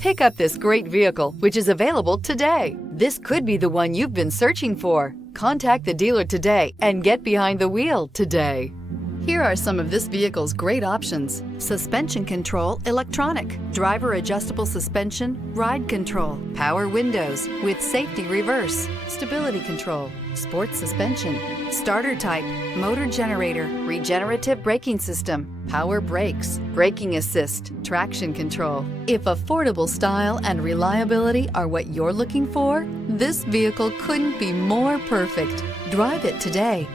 Pick up this great vehicle, which is available today. This could be the one you've been searching for. Contact the dealer today and get behind the wheel today. Here are some of this vehicle's great options: suspension control electronic, driver adjustable suspension, ride control, power windows with safety reverse, stability control, sports suspension, starter type, motor generator, regenerative braking system, power brakes, braking assist, traction control. If affordable style and reliability are what you're looking for, this vehicle couldn't be more perfect. Drive it today.